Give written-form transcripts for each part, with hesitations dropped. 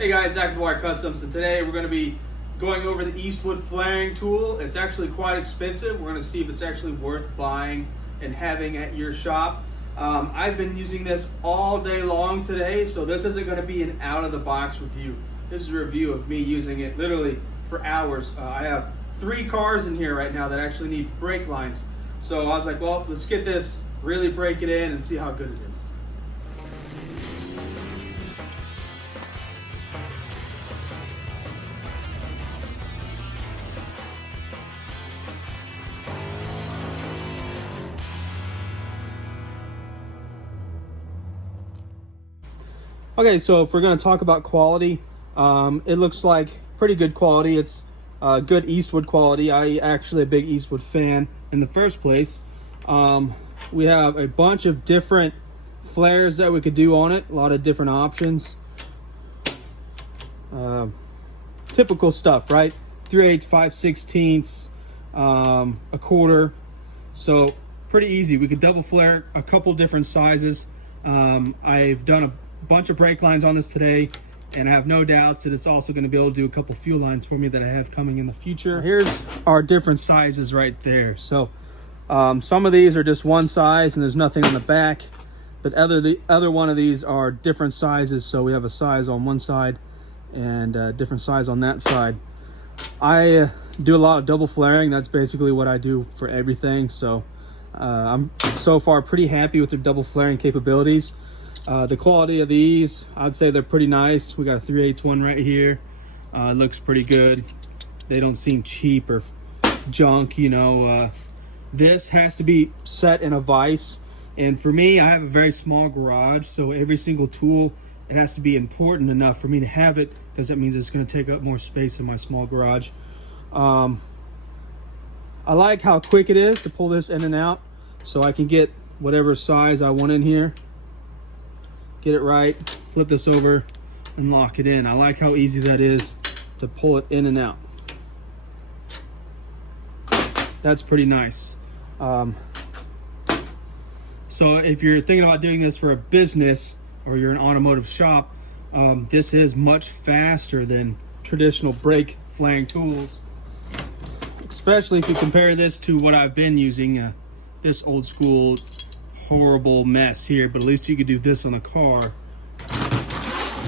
Hey guys, Zach with Wire Customs, and today we're going to be going over the Eastwood Flaring tool. It's actually quite expensive. We're going to see if it's actually worth buying and having at your shop. I've been using this all day long today, so this isn't going to be an out-of-the-box review. This is a review of me using it literally for hours. I have 3 cars in here right now that actually need brake lines. So I was like, well, let's get this, really break it in and see how good it is. Okay, so if we're going to talk about quality, it looks like pretty good quality. It's good Eastwood quality. I actually a big Eastwood fan in the first place. We have a bunch of different flares that we could do on it, a lot of different options. Typical stuff, right? 3/8, 5/16, a quarter. So pretty easy. We could double flare a couple different sizes. I've done a bunch of brake lines on this today, and I have no doubts that it's also going to be able to do a couple fuel lines for me that I have coming in the future. Here's our different sizes right there. So some of these are just one size and there's nothing on the back, but the other one of these are different sizes. So we have a size on one side and a different size on that side. I do a lot of double flaring. That's basically what I do for everything. So I'm so far pretty happy with their double flaring capabilities. The quality of these, I'd say they're pretty nice. We got a 3/8 one right here. It looks pretty good. They don't seem cheap or junk, you know. This has to be set in a vise. And for me, I have a very small garage, so every single tool, it has to be important enough for me to have it, because that means it's going to take up more space in my small garage. I like how quick it is to pull this in and out, so I can get whatever size I want in here. Get it right, flip this over, and lock it in. I like how easy that is to pull it in and out. That's pretty nice. So if you're thinking about doing this for a business or you're an automotive shop, this is much faster than traditional brake flaring tools, especially if you compare this to what I've been using, this old school horrible mess here, but at least you could do this on the car.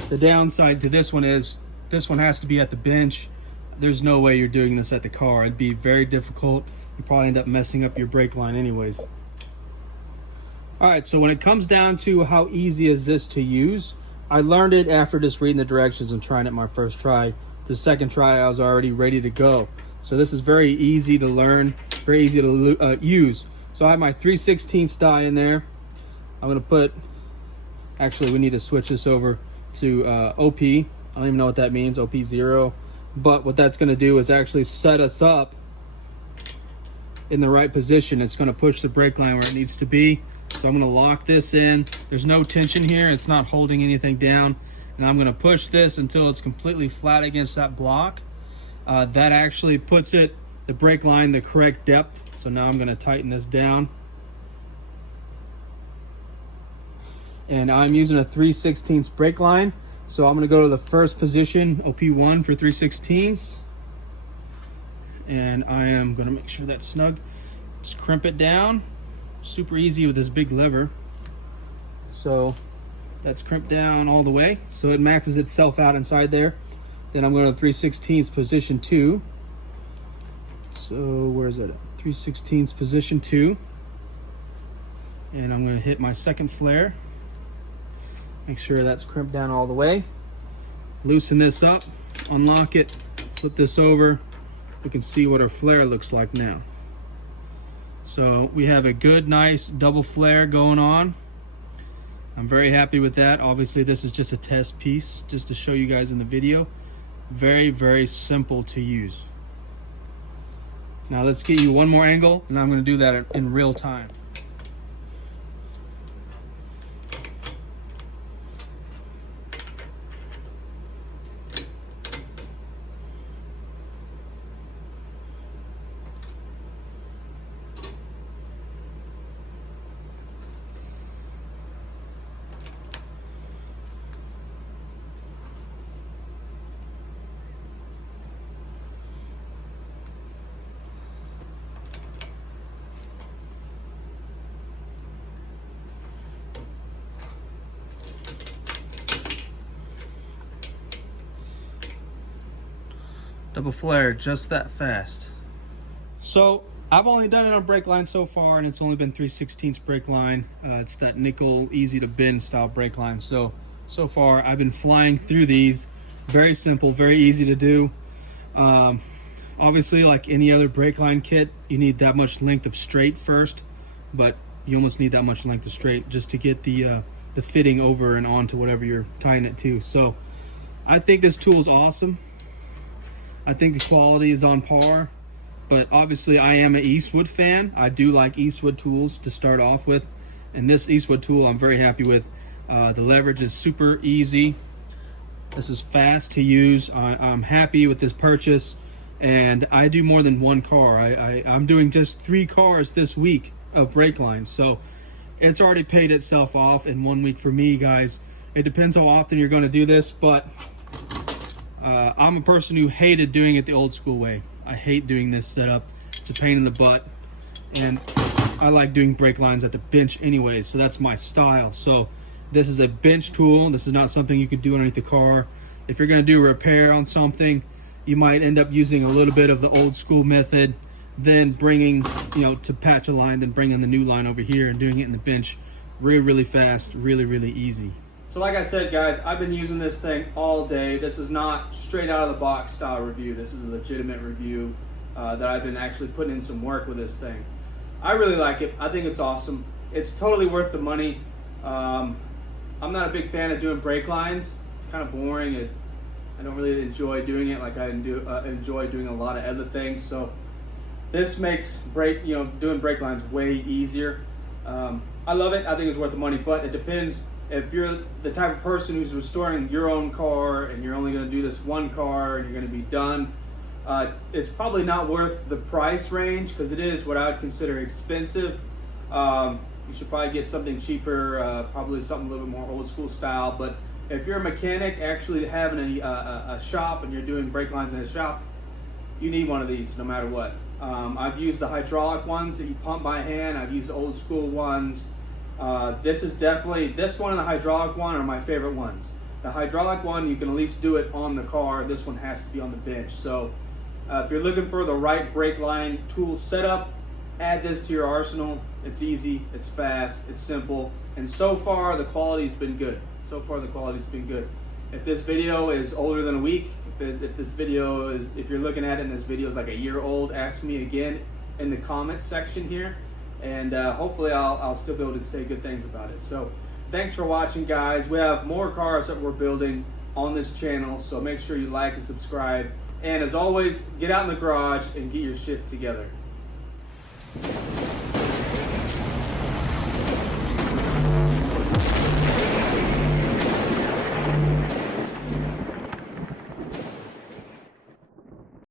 The downside to this one is this one has to be at the bench. There's no way you're doing this at the car. It'd be very difficult. You probably end up messing up your brake line anyways. All right, so when it comes down to how easy is this to use, I learned it after just reading the directions and trying it my first try. The second try, I was already ready to go. So this is very easy to learn, very easy to use. So I have my 3/16 die in there. I'm gonna put, actually we need to switch this over to OP. I don't even know what that means, OP0. But what that's gonna do is actually set us up in the right position. It's gonna push the brake line where it needs to be. So I'm gonna lock this in. There's no tension here, it's not holding anything down. And I'm gonna push this until it's completely flat against that block. That actually puts the brake line the correct depth. So now I'm going to tighten this down. And I'm using a 3/16 brake line. So I'm going to go to the first position, OP1 for 3/16. And I am going to make sure that's snug. Just crimp it down. Super easy with this big lever. So that's crimped down all the way. So it maxes itself out inside there. Then I'm going to 3/16 position 2. So where is it at? 3/16 position 2, and I'm going to hit my second flare. Make sure that's crimped down all the way. Loosen this up, unlock it, flip this over. We can see what our flare looks like now. So we have a good, nice double flare going on. I'm very happy with that. Obviously, this is just a test piece, just to show you guys in the video. Very, very simple to use. Now let's get you one more angle, and I'm going to do that in real time. Double flare just that fast. So I've only done it on brake line so far, and it's only been 3/16 brake line. It's that nickel, easy to bend style brake line. So far I've been flying through these. Very simple, very easy to do. Obviously, like any other brake line kit, you need that much length of straight first, but you almost need that much length of straight just to get the fitting over and onto whatever you're tying it to. So I think this tool is awesome. I think the quality is on par, but obviously I am an Eastwood fan. I do like Eastwood tools to start off with, and this Eastwood tool I'm very happy with. The leverage is super easy. This is fast to use. I'm happy with this purchase, and I do more than one car. I'm doing just 3 cars this week of brake lines, so it's already paid itself off in 1 week for me, guys. It depends how often you're going to do this, but I'm a person who hated doing it the old school way. I hate doing this setup. It's a pain in the butt, and I like doing brake lines at the bench anyways, so that's my style. So this is a bench tool. This is not something you could do underneath the car. If you're going to do a repair on something, you might end up using a little bit of the old school method, then bringing, to patch a line, then bringing the new line over here and doing it in the bench really fast, really easy. So like I said, guys, I've been using this thing all day. This is not straight out of the box style review. This is a legitimate review that I've been actually putting in some work with this thing. I really like it. I think it's awesome. It's totally worth the money. I'm not a big fan of doing brake lines. It's kind of boring. I don't really enjoy doing it like I enjoy doing a lot of other things. So this makes doing brake lines way easier. I love it. I think it's worth the money, but it depends. If you're the type of person who's restoring your own car and you're only going to do this one car and you're going to be done, it's probably not worth the price range, because it is what I would consider expensive. You should probably get something cheaper, probably something a little bit more old school style. But if you're a mechanic actually having a shop and you're doing brake lines in a shop, you need one of these no matter what. I've used the hydraulic ones that you pump by hand. I've used the old school ones. This one and the hydraulic one are my favorite ones. The hydraulic one, you can at least do it on the car. This one has to be on the bench. So if you're looking for the right brake line tool setup, add this to your arsenal. It's easy, it's fast, it's simple, and so far the quality's been good. If this video is older than a week, if you're looking at it and this video is like a year old, ask me again in the comments section here, and hopefully I'll still be able to say good things about it. So thanks for watching, guys. We have more cars that we're building on this channel, so make sure you like and subscribe. And as always, get out in the garage and get your shit together.